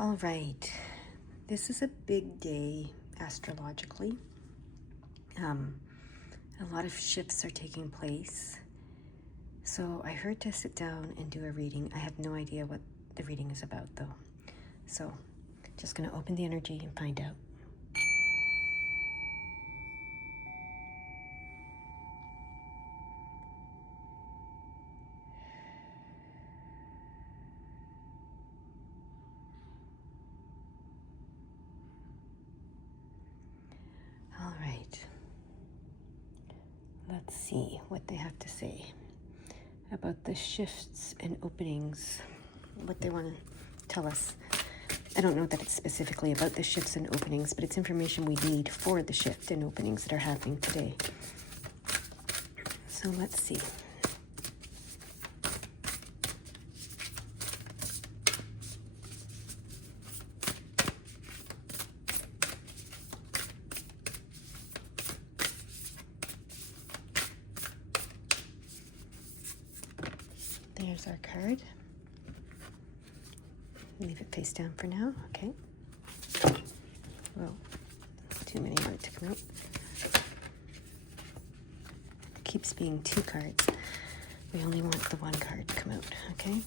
All right, this is a big day astrologically. A lot of shifts are taking place. So I heard to sit down and do a reading. I have no idea what the reading is about though. So just going to open the energy and find out. All right. Let's see what they have to say about the shifts and openings, what they want to tell us. I don't know that it's specifically about the shifts and openings, but it's information we need for the shift and openings that are happening today. So let's see. There's our card. Leave it face down for now, okay? Well, too many words to come out. Keeps being two cards. We only want the one card to come out, okay?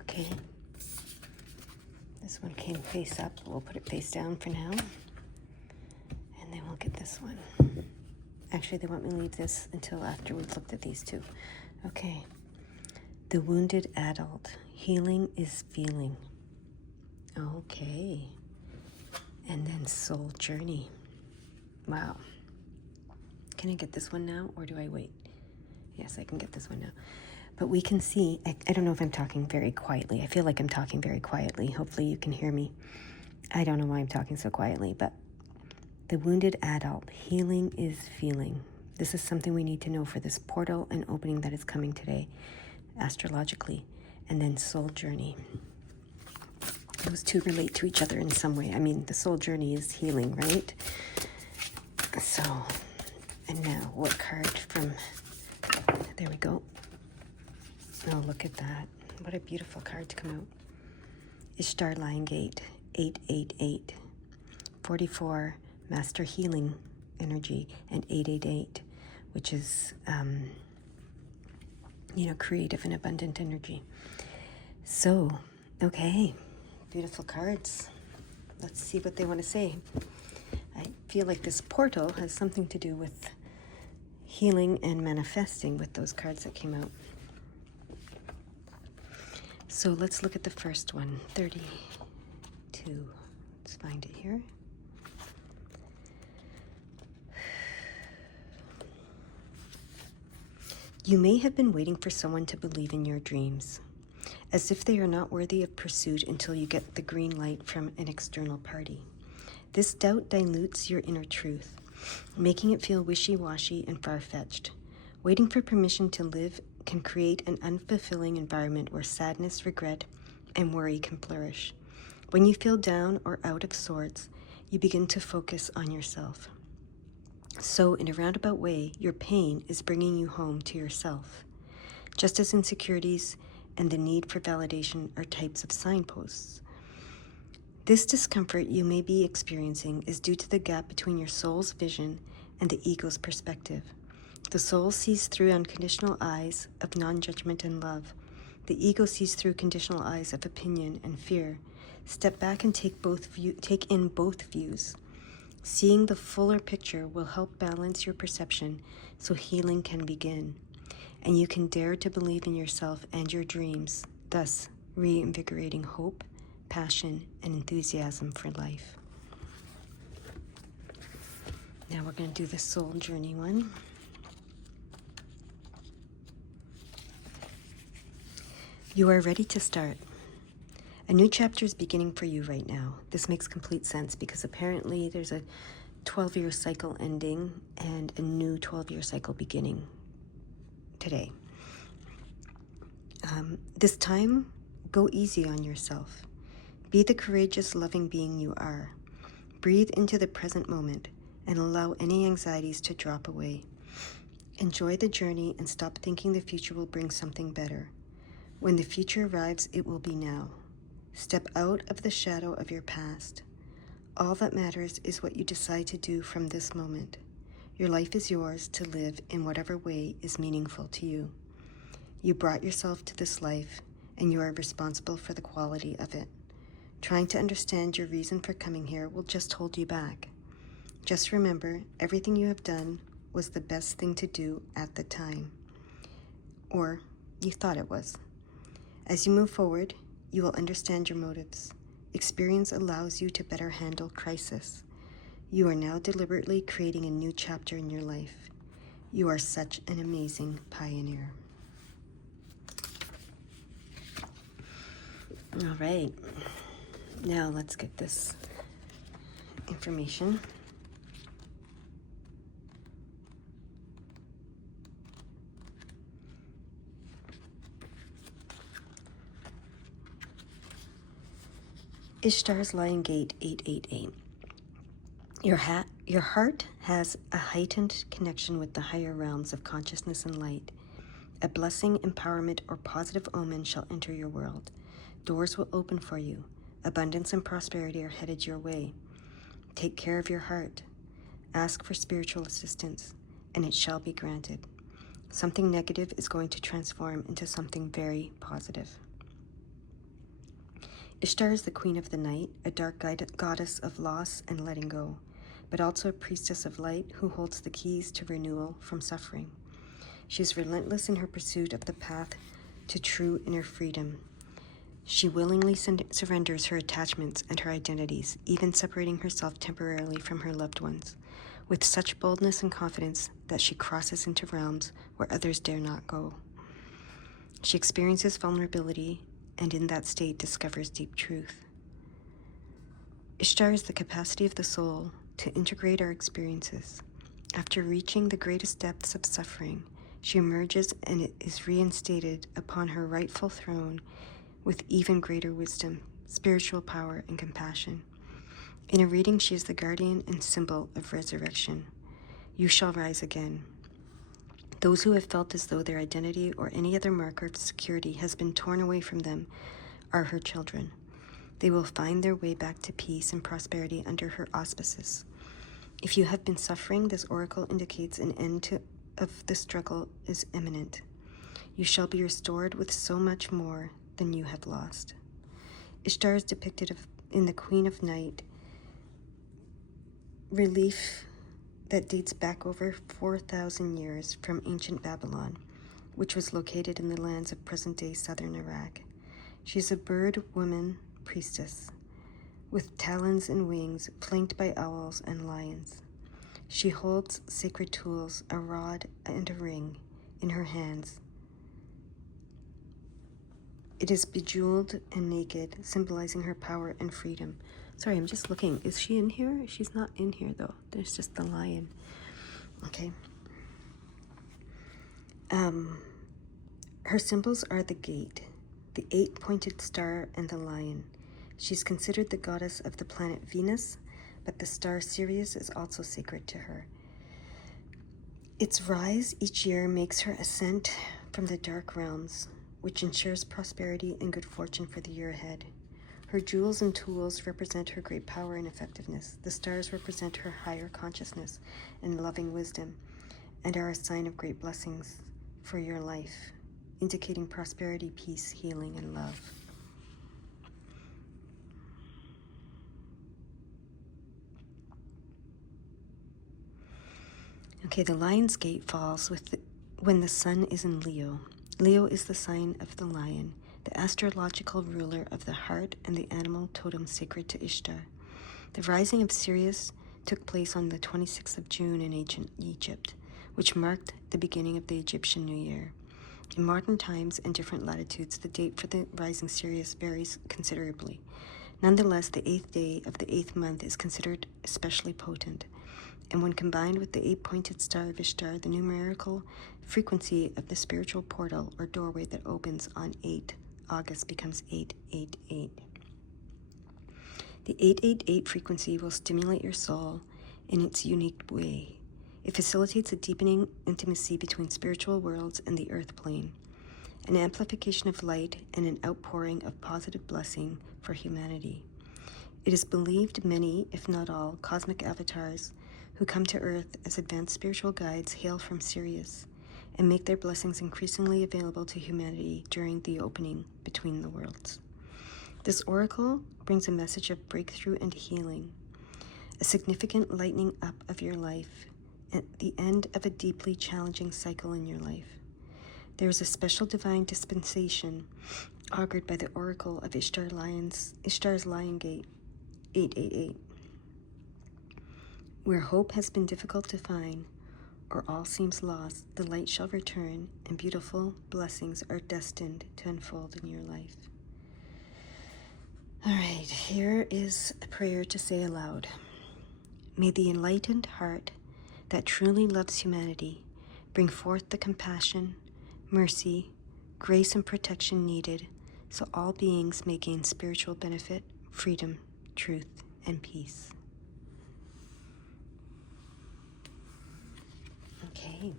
Okay. This one came face up. We'll put it face down for now. And then we'll get this one. Actually, they want me to leave this until after we've looked at these two. Okay. The wounded adult. Healing is feeling. Okay. And then soul journey. Wow. Can I get this one now or do I wait? Yes, I can get this one now. But we can see, I don't know if I'm talking very quietly. I feel like I'm talking very quietly. Hopefully you can hear me. I don't know why I'm talking so quietly, but the wounded adult, healing is feeling. This is something we need to know for this portal and opening that is coming today, astrologically. And then soul journey. Those two relate to each other in some way. I mean, the soul journey is healing, right? So, and now what card from, there we go. Oh, look at that. What a beautiful card to come out. Ishtar Lion Gate, 888. 44, Master Healing Energy, and 888, which is, creative and abundant energy. So, okay, beautiful cards. Let's see what they want to say. I feel like this portal has something to do with healing and manifesting with those cards that came out. So let's look at the first one, 32. Let's find it here. You may have been waiting for someone to believe in your dreams, as if they are not worthy of pursuit until you get the green light from an external party. This doubt dilutes your inner truth, making it feel wishy-washy and far-fetched. Waiting for permission to live can create an unfulfilling environment where sadness, regret, and worry can flourish. When you feel down or out of sorts, you begin to focus on yourself. So, in a roundabout way, your pain is bringing you home to yourself. Just as insecurities and the need for validation are types of signposts. This discomfort you may be experiencing is due to the gap between your soul's vision and the ego's perspective. The soul sees through unconditional eyes of non-judgment and love. The ego sees through conditional eyes of opinion and fear. Step back and take in both views. Seeing the fuller picture will help balance your perception so healing can begin. And you can dare to believe in yourself and your dreams, thus reinvigorating hope, passion, and enthusiasm for life. Now we're going to do the soul journey one. You are ready to start. A new chapter is beginning for you right now. This makes complete sense because apparently there's a 12-year cycle ending and a new 12-year cycle beginning today. This time, go easy on yourself. Be the courageous, loving being you are. Breathe into the present moment and allow any anxieties to drop away. Enjoy the journey and stop thinking the future will bring something better. When the future arrives, it will be now. Step out of the shadow of your past. All that matters is what you decide to do from this moment. Your life is yours to live in whatever way is meaningful to you. You brought yourself to this life, and you are responsible for the quality of it. Trying to understand your reason for coming here will just hold you back. Just remember, everything you have done was the best thing to do at the time. Or you thought it was. As you move forward, you will understand your motives. Experience allows you to better handle crisis. You are now deliberately creating a new chapter in your life. You are such an amazing pioneer. All right, now let's get this information. Ishtar's Lion Gate 888. Your heart has a heightened connection with the higher realms of consciousness and light. A blessing, empowerment, or positive omen shall enter your world. Doors will open for you. Abundance and prosperity are headed your way. Take care of your heart. Ask for spiritual assistance, and it shall be granted. Something negative is going to transform into something very positive. Ishtar is the queen of the night, a dark goddess of loss and letting go, but also a priestess of light who holds the keys to renewal from suffering. She is relentless in her pursuit of the path to true inner freedom. She willingly surrenders her attachments and her identities, even separating herself temporarily from her loved ones, with such boldness and confidence that she crosses into realms where others dare not go. She experiences vulnerability and in that state discovers deep truth. Ishtar is the capacity of the soul to integrate our experiences. After reaching the greatest depths of suffering, she emerges and is reinstated upon her rightful throne with even greater wisdom, spiritual power, and compassion. In a reading, she is the guardian and symbol of resurrection. You shall rise again. Those who have felt as though their identity or any other marker of security has been torn away from them are her children. They will find their way back to peace and prosperity under her auspices. If you have been suffering, this oracle indicates an end of the struggle is imminent. You shall be restored with so much more than you have lost. Ishtar is depicted in the Queen of Night relief that dates back over 4,000 years from ancient Babylon, which was located in the lands of present-day southern Iraq. She is a bird woman priestess with talons and wings, flanked by owls and lions. She holds sacred tools, a rod and a ring, in her hands. It is bejeweled and naked, symbolizing her power and freedom. Sorry, I'm just looking. Is she in here? She's not in here, though. There's just the lion. Okay. Her symbols are the gate, the 8-pointed star, and the lion. She's considered the goddess of the planet Venus, but the star Sirius is also sacred to her. Its rise each year makes her ascent from the dark realms, which ensures prosperity and good fortune for the year ahead. Her jewels and tools represent her great power and effectiveness. The stars represent her higher consciousness and loving wisdom, and are a sign of great blessings for your life, indicating prosperity, peace, healing, and love. Okay, the Lion's Gate falls when the sun is in Leo. Leo is the sign of the lion, the astrological ruler of the heart and the animal totem sacred to Ishtar. The rising of Sirius took place on the 26th of June in ancient Egypt, which marked the beginning of the Egyptian New Year. In modern times and different latitudes, the date for the rising Sirius varies considerably. Nonetheless, the 8th day of the 8th month is considered especially potent, and when combined with the 8-pointed star of Ishtar, the numerical frequency of the spiritual portal or doorway that opens on 8 August becomes 888. The 888 frequency will stimulate your soul, in its unique way. It facilitates a deepening intimacy between spiritual worlds and the earth plane, an amplification of light and an outpouring of positive blessing for humanity. It is believed many, if not all, cosmic avatars who come to Earth as advanced spiritual guides hail from Sirius and make their blessings increasingly available to humanity during the opening between the worlds. This oracle brings a message of breakthrough and healing, a significant lightening up of your life, at the end of a deeply challenging cycle in your life. There is a special divine dispensation augured by the oracle of Ishtar's Lion Gate, 888. Where hope has been difficult to find, or all seems lost, the light shall return, and beautiful blessings are destined to unfold in your life. All right, here is a prayer to say aloud. May the enlightened heart that truly loves humanity bring forth the compassion, mercy, grace, and protection needed so all beings may gain spiritual benefit, freedom, truth, and peace. Okay.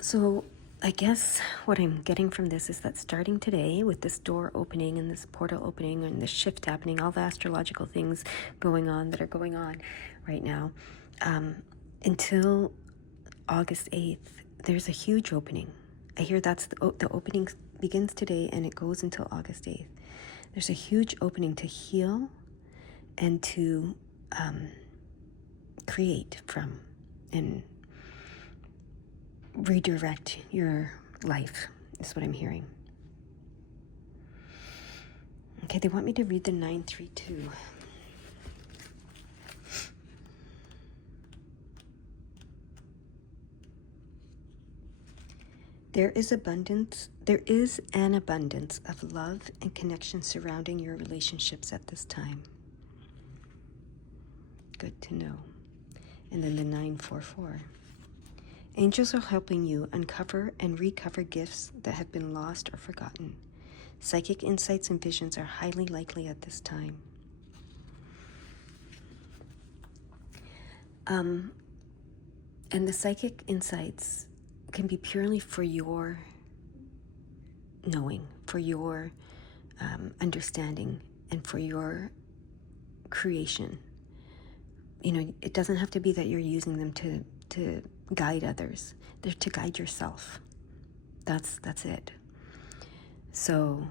So I guess what I'm getting from this is that starting today, with this door opening and this portal opening and this shift happening, all the astrological things going on that are going on right now, until August 8th, there's a huge opening. I hear that's the opening begins today and it goes until August 8th. There's a huge opening to heal and to create from and redirect your life, is what I'm hearing. Okay, they want me to read the 932. There is an abundance of love and connection surrounding your relationships at this time. Good to know. And then the 944. Angels are helping you uncover and recover gifts that have been lost or forgotten. Psychic insights and visions are highly likely at this time. And the psychic insights can be purely for your knowing, for your understanding, and for your creation. You know, it doesn't have to be that you're using them to guide others. They're to guide yourself. That's it. So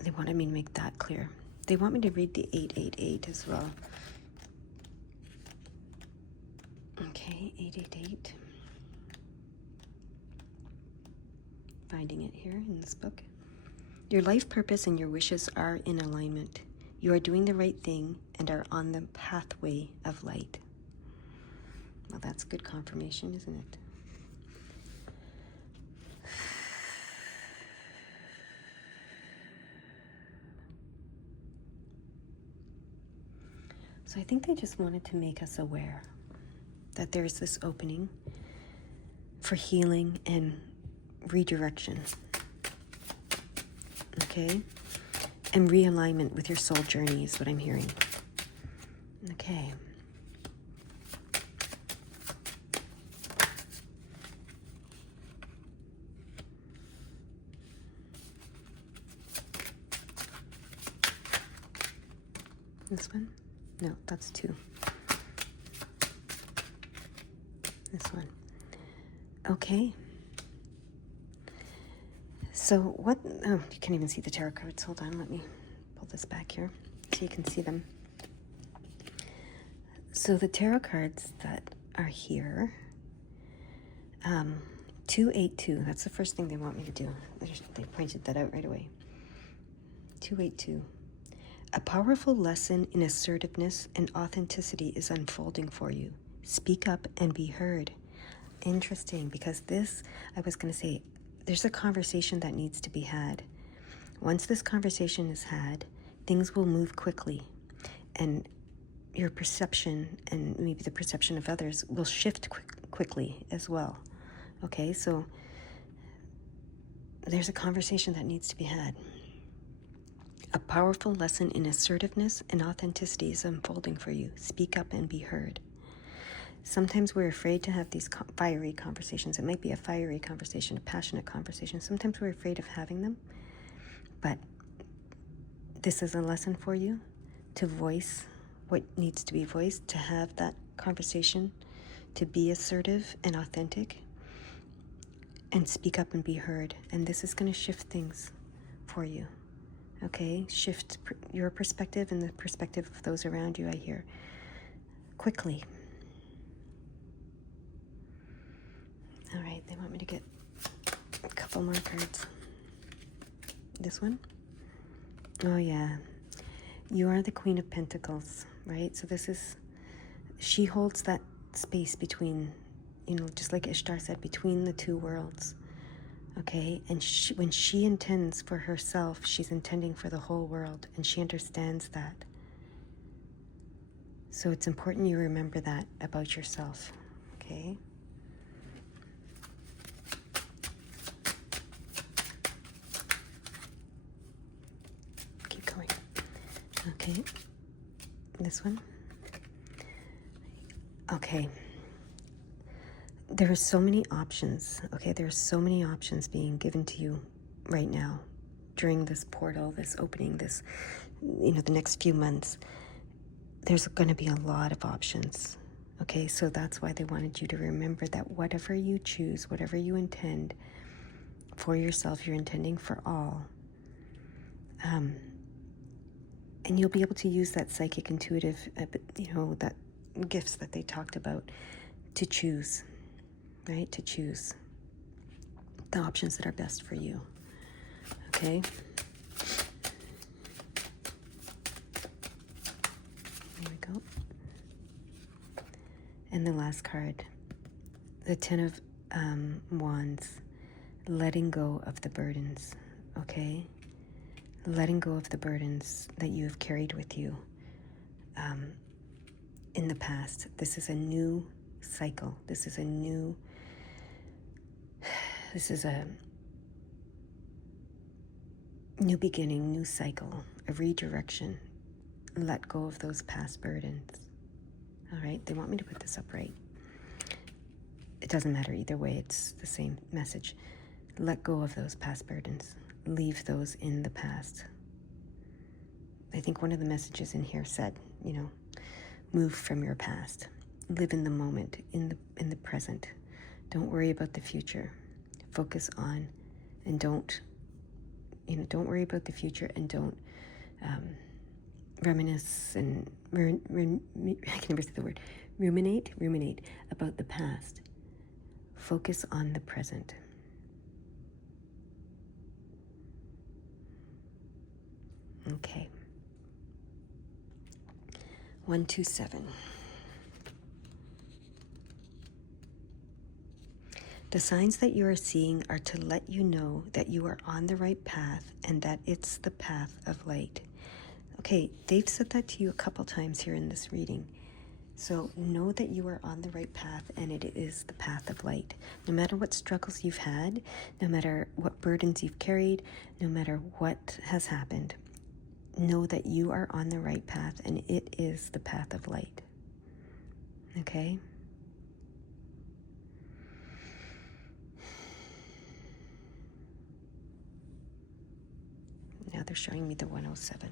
they wanted me to make that clear. They want me to read the 888 as well. Okay, 888. Finding it here in this book. Your life purpose and your wishes are in alignment. You are doing the right thing and are on the pathway of light. Well, that's good confirmation, isn't it? So I think they just wanted to make us aware that there's this opening for healing and redirection. Okay? And realignment with your soul journey is what I'm hearing. Okay. This one? No, that's 2. This one. Okay. So what, oh, you can't even see the tarot cards. Hold on, let me pull this back here so you can see them. So the tarot cards that are here, 282, that's the first thing they want me to do. They pointed that out right away. 282. A powerful lesson in assertiveness and authenticity is unfolding for you. Speak up and be heard. Interesting, because this, I was going to say, there's a conversation that needs to be had. Once this conversation is had, things will move quickly, and your perception and maybe the perception of others will shift quickly as well. Okay, so there's a conversation that needs to be had. A powerful lesson in assertiveness and authenticity is unfolding for you. Speak up and be heard. Sometimes we're afraid to have these fiery conversations. It might be a fiery conversation, a passionate conversation. Sometimes we're afraid of having them, but this is a lesson for you to voice what needs to be voiced, to have that conversation, to be assertive and authentic, and speak up and be heard. And this is going to shift things for you. Okay? Shift your perspective and the perspective of those around you, I hear. Quickly. All right, they want me to get a couple more cards. This one? Oh, yeah. You are the Queen of Pentacles, right? So this is, she holds that space between, just like Ishtar said, between the two worlds. Okay? And when she intends for herself, she's intending for the whole world, and she understands that. So it's important you remember that about yourself. Okay? Okay, this one. Okay. There are so many options. Okay, there are so many options being given to you right now during this portal, this opening, this, the next few months. There's going to be a lot of options. Okay, so that's why they wanted you to remember that whatever you choose, whatever you intend for yourself, you're intending for all. And you'll be able to use that psychic, intuitive, that gifts that they talked about to choose, right? To choose the options that are best for you. Okay? There we go. And the last card, the Ten of Wands, letting go of the burdens, okay? Letting go of the burdens that you have carried with you in the past. This is a new cycle. This is a new beginning, new cycle, a redirection. Let go of those past burdens. All right, they want me to put this up right. It doesn't matter either way, it's the same message. Let go of those past burdens. Leave those in the past. I think one of the messages in here said, move from your past. Live in the moment, in the present. Don't worry about the future. Focus on, and don't worry about the future, and don't reminisce and I can never say the word. Ruminate about the past. Focus on the present. Okay. 127. The signs that you are seeing are to let you know that you are on the right path and that it's the path of light. Okay, they've said that to you a couple times here in this reading. So know that you are on the right path and it is the path of light. No matter what struggles you've had, no matter what burdens you've carried, no matter what has happened, know that you are on the right path and it is the path of light. Okay? Now they're showing me the 107.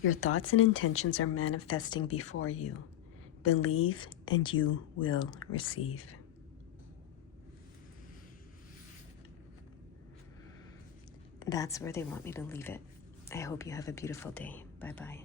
Your thoughts and intentions are manifesting before you. Believe and you will receive. That's where they want me to leave it. I hope you have a beautiful day. Bye-bye.